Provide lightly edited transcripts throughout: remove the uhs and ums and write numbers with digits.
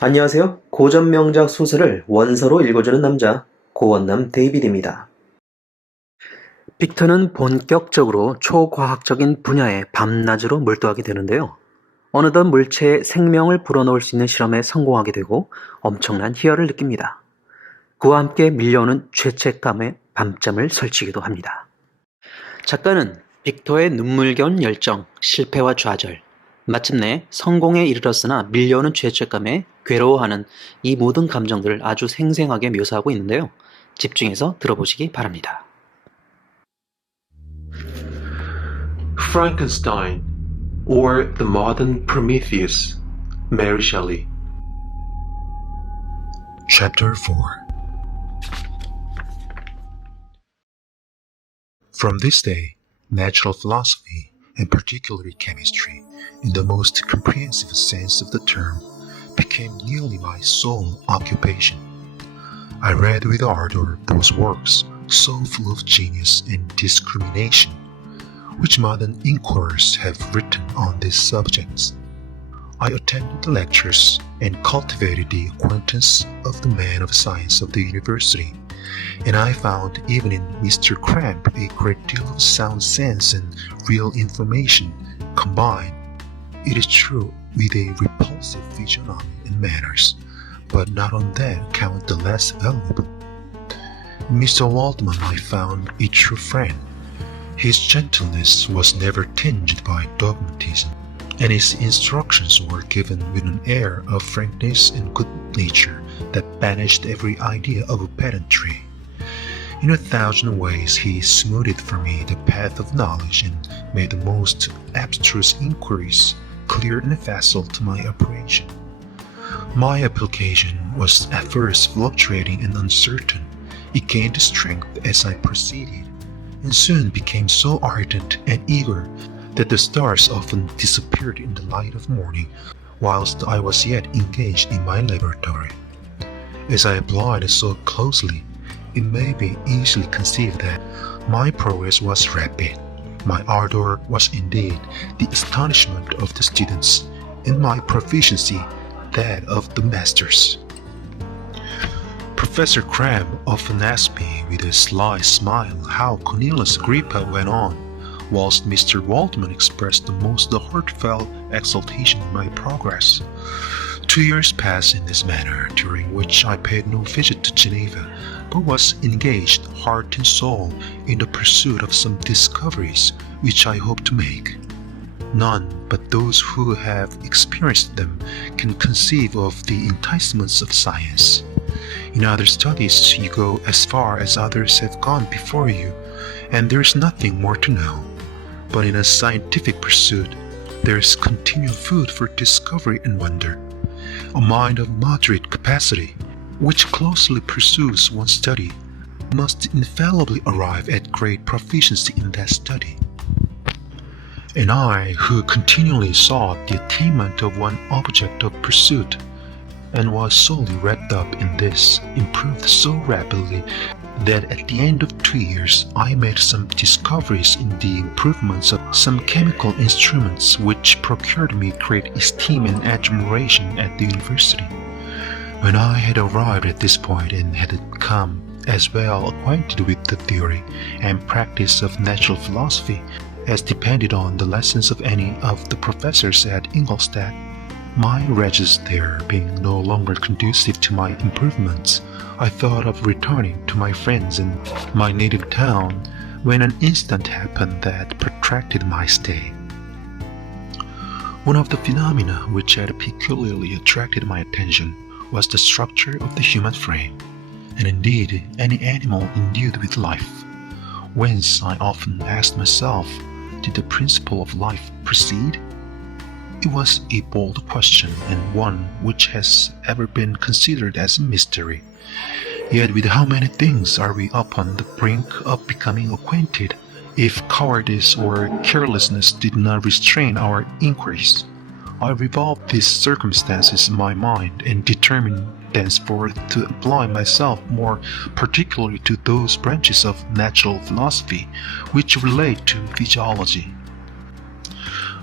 안녕하세요. 고전명작 소설을 원서로 읽어주는 남자, 고원남 데이비드입니다. 빅터는 본격적으로 초과학적인 분야의 밤낮으로 몰두하게 되는데요. 어느덧 물체의 생명을 불어넣을 수 있는 실험에 성공하게 되고 엄청난 희열을 느낍니다. 그와 함께 밀려오는 죄책감에 밤잠을 설치기도 합니다. 작가는 빅터의 눈물겨운 열정, 실패와 좌절, 마침내 성공에 이르렀으나 밀려오는 죄책감에 괴로워하는 이 모든 감정들을 아주 생생하게 묘사하고 있는데요. 집중해서 들어보시기 바랍니다. Frankenstein, or the Modern Prometheus, Mary Shelley. Chapter 4. From this day, natural philosophy, and particularly chemistry, in the most comprehensive sense of the term, became nearly my sole occupation. I read with ardor those works so full of genius and discrimination, which modern inquirers have written on these subjects. I attended the lectures and cultivated the acquaintance of the men of science of the university, and I found even in Mr. Krempe a great deal of sound sense and real information combined. It is true, with a repulsive physiognomy and manners, but not on that account the less valuable. Mr. Waldman I found a true friend. His gentleness was never tinged by dogmatism, and his instructions were given with an air of frankness and good nature that banished every idea of pedantry. In 1,000 ways he smoothed for me the path of knowledge and made the most abstruse inquiries clear and facile to my apprehension. My application was at first fluctuating and uncertain. It gained strength as I proceeded, and soon became so ardent and eager that the stars often disappeared in the light of morning whilst I was yet engaged in my laboratory. As I applied so closely, it may be easily conceived that my progress was rapid. My ardour was indeed the astonishment of the students, and my proficiency that of the masters. Professor Krempe often asked me with a sly smile how Cornelius Agrippa went on, whilst Mr. Waldman expressed the most heartfelt exultation in my progress. 2 years passed in this manner, during which I paid no visit to Geneva, but was engaged heart and soul in the pursuit of some discoveries which I hope to make. None but those who have experienced them can conceive of the enticements of science. In other studies you go as far as others have gone before you, and there is nothing more to know. But in a scientific pursuit, there is continual food for discovery and wonder. A mind of moderate capacity, which closely pursues one study, must infallibly arrive at great proficiency in that study. And I, who continually sought the attainment of one object of pursuit, and was solely wrapped up in this, improved so rapidly that at the end of 2 years I made some discoveries in the improvements of some chemical instruments which procured me great esteem and admiration at the university. When I had arrived at this point and had become as well acquainted with the theory and practice of natural philosophy as depended on the lessons of any of the professors at Ingolstadt, my residence there being no longer conducive to my improvements, I thought of returning to my friends in my native town, when an incident happened that protracted my stay. One of the phenomena which had peculiarly attracted my attention was the structure of the human frame, and indeed any animal endued with life, whence I often asked myself, did the principle of life proceed? It was a bold question, and one which has ever been considered as a mystery. Yet with how many things are we upon the brink of becoming acquainted, if cowardice or carelessness did not restrain our inquiries? I revolved these circumstances in my mind, and determined thenceforth to apply myself more particularly to those branches of natural philosophy which relate to physiology.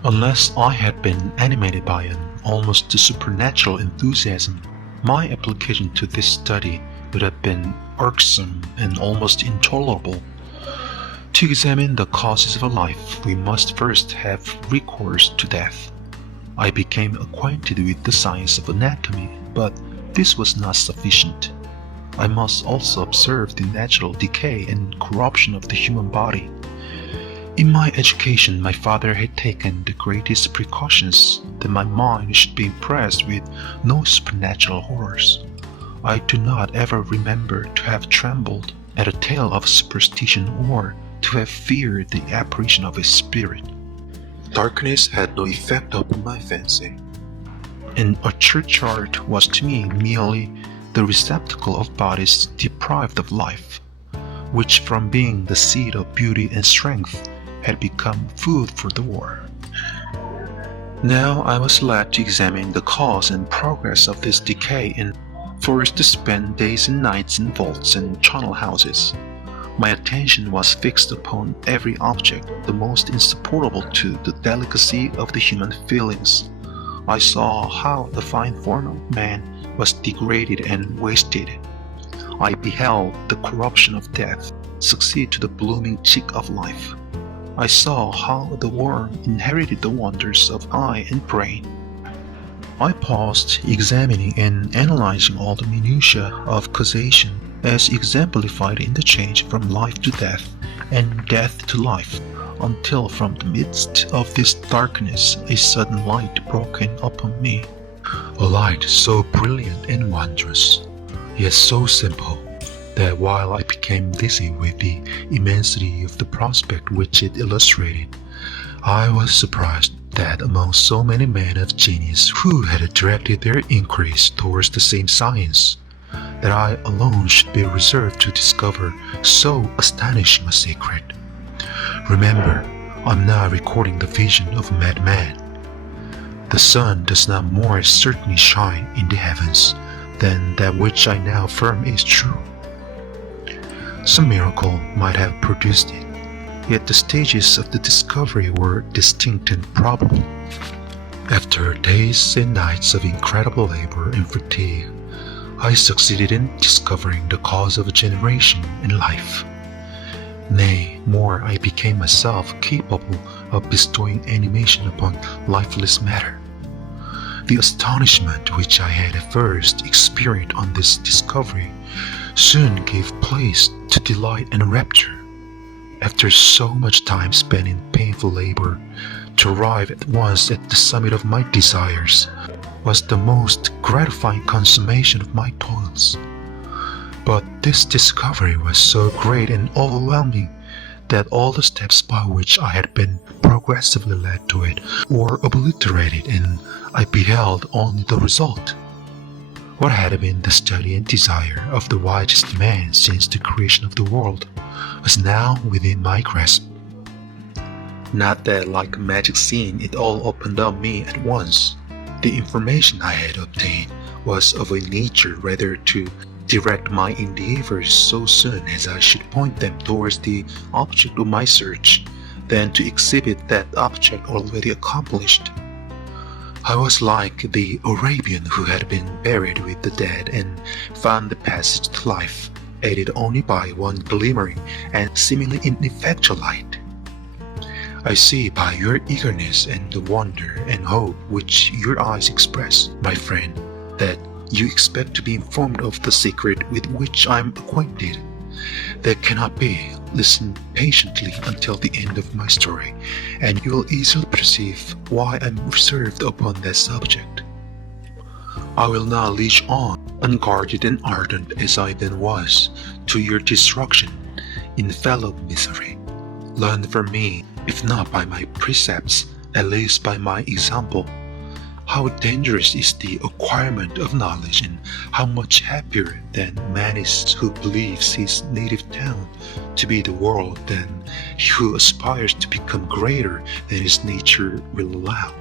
Unless I had been animated by an almost supernatural enthusiasm, my application to this study would have been irksome and almost intolerable. To examine the causes of a life, we must first have recourse to death. I became acquainted with the science of anatomy, but this was not sufficient. I must also observe the natural decay and corruption of the human body. In my education, my father had taken the greatest precautions that my mind should be impressed with no supernatural horrors. I do not ever remember to have trembled at a tale of superstition or to have feared the apparition of a spirit. Darkness had no effect upon my fancy, and a churchyard was to me merely the receptacle of bodies deprived of life, which from being the seat of beauty and strength had become food for the war. Now I was led to examine the cause and progress of this decay and forced to spend days and nights in vaults and charnel houses. My attention was fixed upon every object the most insupportable to the delicacy of the human feelings. I saw how the fine form of man was degraded and wasted. I beheld the corruption of death succeed to the blooming cheek of life. I saw how the worm inherited the wonders of eye and brain. I paused, examining and analyzing all the minutiae of causation as exemplified in the change from life to death and death to life, until from the midst of this darkness a sudden light broke in upon me. A light so brilliant and wondrous, yet so simple, that while I became dizzy with the immensity of the prospect which it illustrated, I was surprised that among so many men of genius who had directed their inquiries towards the same science, that I alone should be reserved to discover so astonishing a secret. Remember, I'm not recording the vision of a madman. The sun does not more certainly shine in the heavens than that which I now affirm is true. Some miracle might have produced it, yet the stages of the discovery were distinct and probable. After days and nights of incredible labor and fatigue, I succeeded in discovering the cause of a generation in life. Nay, more, I became myself capable of bestowing animation upon lifeless matter. The astonishment which I had at first experienced on this discovery soon gave place to delight and rapture. After so much time spent in painful labor, to arrive at once at the summit of my desires was the most gratifying consummation of my toils. But this discovery was so great and overwhelming that all the steps by which I had been progressively led to it were obliterated, and I beheld only the result. What had been the study and desire of the wisest man since the creation of the world was now within my grasp. Not that like a magic scene it all opened on me at once. The information I had obtained was of a nature rather to direct my endeavors so soon as I should point them towards the object of my search, than to exhibit that object already accomplished. I was like the Arabian who had been buried with the dead and found the passage to life, aided only by one glimmering and seemingly ineffectual light. I see by your eagerness and the wonder and hope which your eyes express, my friend, that you expect to be informed of the secret with which I am acquainted. That cannot be. Listen patiently until the end of my story, and you will easily perceive why I am reserved upon that subject. I will now lead on, unguarded and ardent as I then was, to your destruction, infallible misery. Learn from me, if not by my precepts, at least by my example, how dangerous is the acquirement of knowledge, and how much happier than man is who believes his native town to be the world than who aspires to become greater than his nature will allow.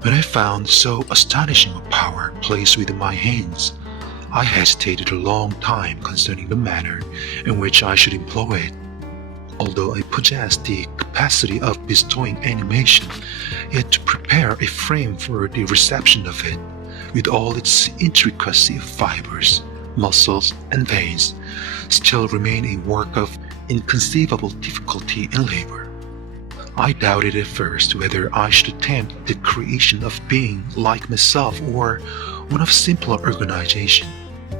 When I found so astonishing a power placed within my hands, I hesitated a long time concerning the manner in which I should employ it. Although I possess the capacity of bestowing animation, yet to prepare a frame for the reception of it, with all its intricacy of fibers, muscles, and veins, still remain a work of inconceivable difficulty and labor. I doubted at first whether I should attempt the creation of being like myself or one of simpler organization,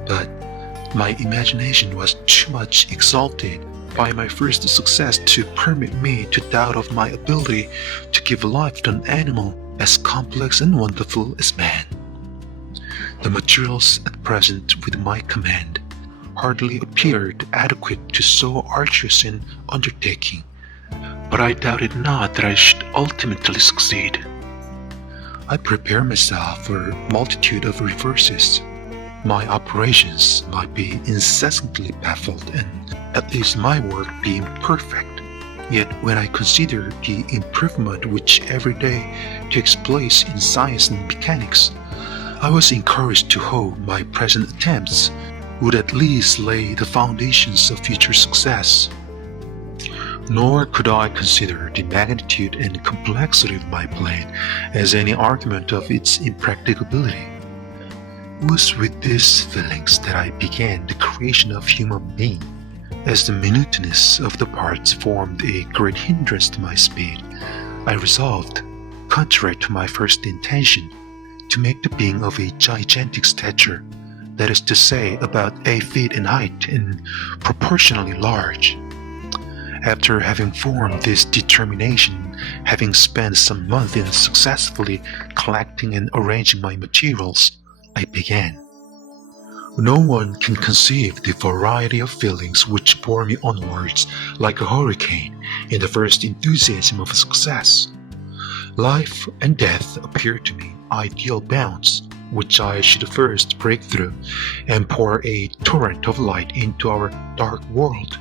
but my imagination was too much exalted by my first success to permit me to doubt of my ability to give life to an animal as complex and wonderful as man. The materials at present within my command hardly appeared adequate to so arduous an undertaking, but I doubted not that I should ultimately succeed. I prepared myself for a multitude of reverses. My operations might be incessantly baffled and at least my work be imperfect. Yet when I consider the improvement which every day takes place in science and mechanics, I was encouraged to hope my present attempts would at least lay the foundations of future success. Nor could I consider the magnitude and complexity of my plan as any argument of its impracticability. It was with these feelings that I began the creation of human being. As the minuteness of the parts formed a great hindrance to my speed, I resolved, contrary to my first intention, to make the being of a gigantic stature, that is to say, about 8 feet in height and proportionally large. After having formed this determination, having spent some months in successfully collecting and arranging my materials, I began. No one can conceive the variety of feelings which bore me onwards like a hurricane in the first enthusiasm of success. Life and death appeared to me ideal bounds which I should first break through and pour a torrent of light into our dark world.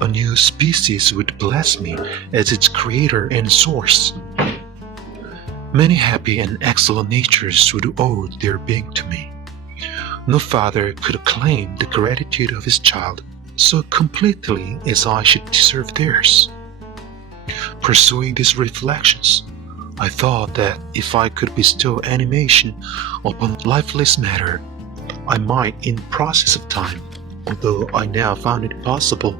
A new species would bless me as its creator and source. Many happy and excellent natures would owe their being to me. No father could claim the gratitude of his child so completely as I should deserve theirs. Pursuing these reflections, I thought that if I could bestow animation upon lifeless matter, I might, in process of time, although I now found it possible,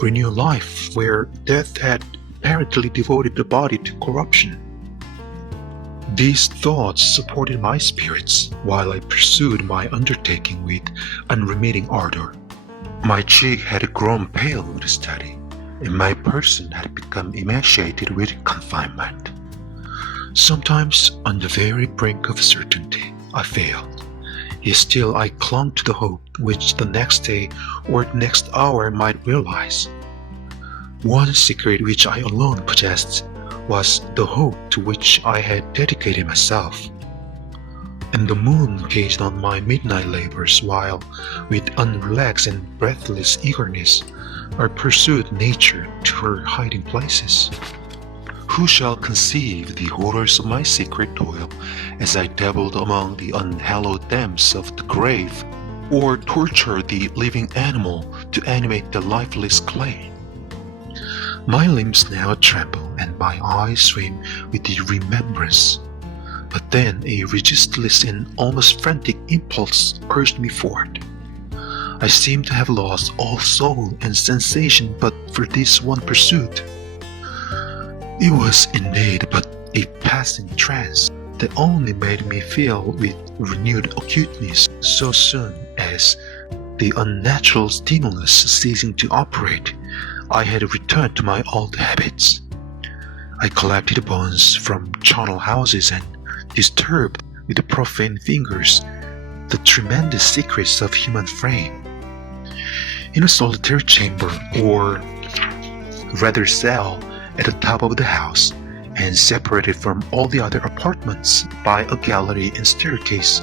renew life where death had apparently devoted the body to corruption. These thoughts supported my spirits while I pursued my undertaking with unremitting ardor. My cheek had grown pale with study, and my person had become emaciated with confinement. Sometimes, on the very brink of certainty, I failed. Yet still I clung to the hope which the next day or the next hour might realize. One secret which I alone possessed was the hope to which I had dedicated myself. And the moon gazed on my midnight labors while, with unrelaxed and breathless eagerness, I pursued nature to her hiding places. Who shall conceive the horrors of my secret toil as I dabbled among the unhallowed depths of the grave, or torture the living animal to animate the lifeless clay? My limbs now tremble and my eyes swim with the remembrance. But then a resistless and almost frantic impulse urged me forward. I seemed to have lost all soul and sensation but for this one pursuit. It was indeed but a passing trance that only made me feel with renewed acuteness so soon as, the unnatural stimulus ceasing to operate, I had returned to my old habits. I collected bones from charnel houses and disturbed with profane fingers the tremendous secrets of human frame. In a solitary chamber, or rather cell, at the top of the house, and separated from all the other apartments by a gallery and staircase,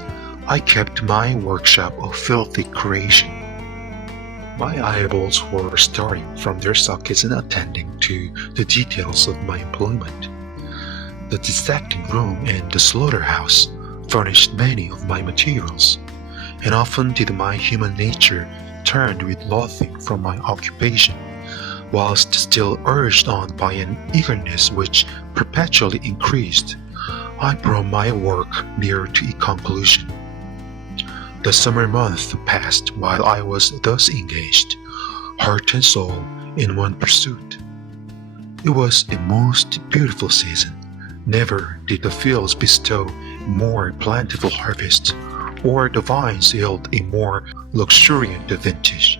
I kept my workshop of filthy creation. My eyeballs were starting from their sockets and attending to the details of my employment. The dissecting room and the slaughterhouse furnished many of my materials, and often did my human nature turn with loathing from my occupation. whilst still urged on by an eagerness which perpetually increased, I brought my work near to a conclusion. The summer month passed while I was thus engaged, heart and soul, in one pursuit. It was a most beautiful season. Never did the fields bestow a more plentiful harvest, or the vines yield a more luxuriant vintage,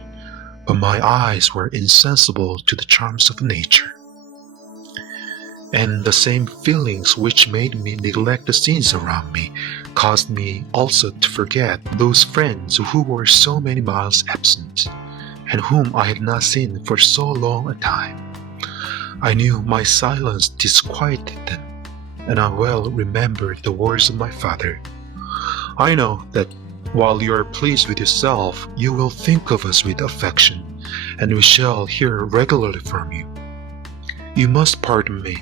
but my eyes were insensible to the charms of nature. And the same feelings which made me neglect the scenes around me caused me also to forget those friends who were so many miles absent, and whom I had not seen for so long a time. I knew my silence disquieted them, and I well remembered the words of my father. I know that while you are pleased with yourself, you will think of us with affection, and we shall hear regularly from you. You must pardon me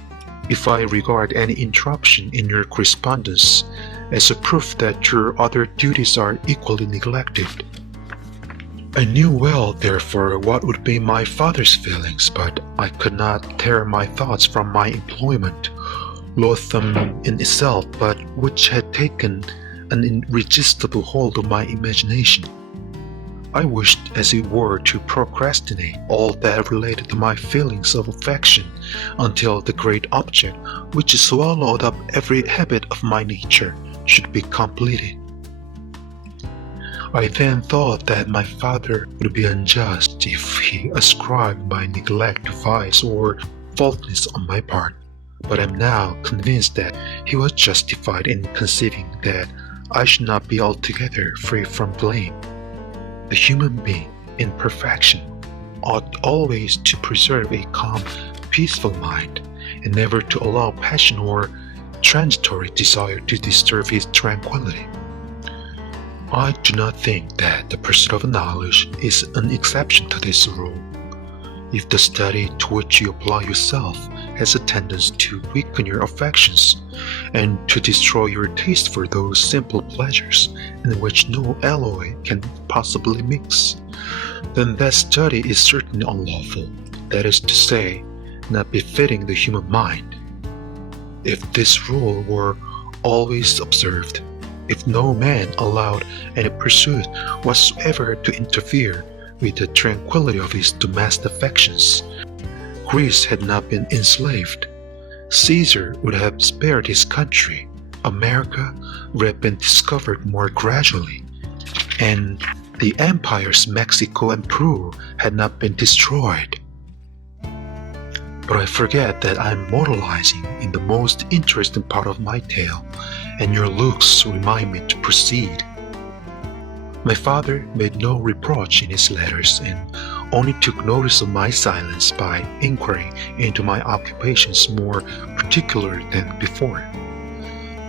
if I regard any interruption in your correspondence as a proof that your other duties are equally neglected. I knew well, therefore, what would be my father's feelings, but I could not tear my thoughts from my employment, loathsome in itself, but which had taken an irresistible hold of my imagination. I wished, as it were, to procrastinate all that related to my feelings of affection until the great object, which swallowed up every habit of my nature, should be completed. I then thought that my father would be unjust if he ascribed my neglect to vice or faultiness on my part, but am now convinced that he was justified in conceiving that I should not be altogether free from blame. The human being, in perfection, ought always to preserve a calm, peaceful mind, and never to allow passion or transitory desire to disturb his tranquillity. I do not think that the pursuit of knowledge is an exception to this rule. If the study to which you apply yourself has a tendency to weaken your affections and to destroy your taste for those simple pleasures in which no alloy can possibly mix, then that study is certainly unlawful, that is to say, not befitting the human mind. If this rule were always observed, if no man allowed any pursuit whatsoever to interfere with the tranquillity of his domestic affections, Greece had not been enslaved, Caesar would have spared his country, America would have been discovered more gradually, and the empires Mexico and Peru had not been destroyed. But I forget that I am moralizing in the most interesting part of my tale, and your looks remind me to proceed. My father made no reproach in his letters and only took notice of my silence by inquiring into my occupations more particular than before.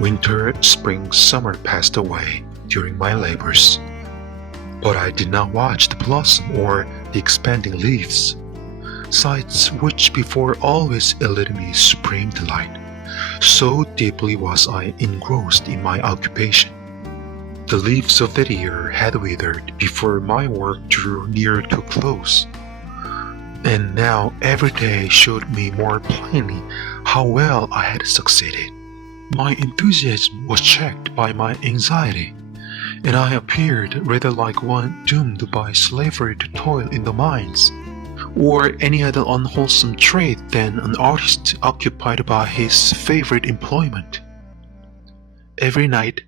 Winter, spring, summer passed away during my labors, but I did not watch the blossom or the expanding leaves, sights which before always eluded me supreme delight. So deeply was I engrossed in my occupation. The leaves of that year had withered before my work drew near to a close, and now every day showed me more plainly how well I had succeeded. My enthusiasm was checked by my anxiety, and I appeared rather like one doomed by slavery to toil in the mines, or any other unwholesome trade than an artist occupied by his favorite employment. Every night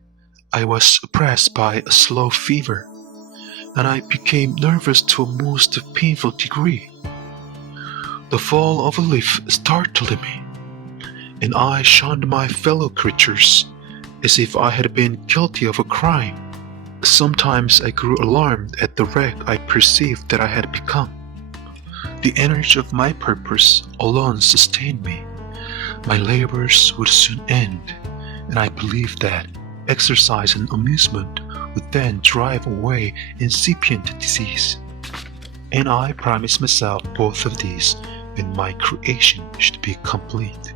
I was oppressed by a slow fever, and I became nervous to a most painful degree. The fall of a leaf startled me, and I shunned my fellow creatures as if I had been guilty of a crime. Sometimes I grew alarmed at the wreck I perceived that I had become. The energy of my purpose alone sustained me. My labors would soon end, and I believed that exercise and amusement would then drive away incipient disease. And I promised myself both of these when my creation should be complete.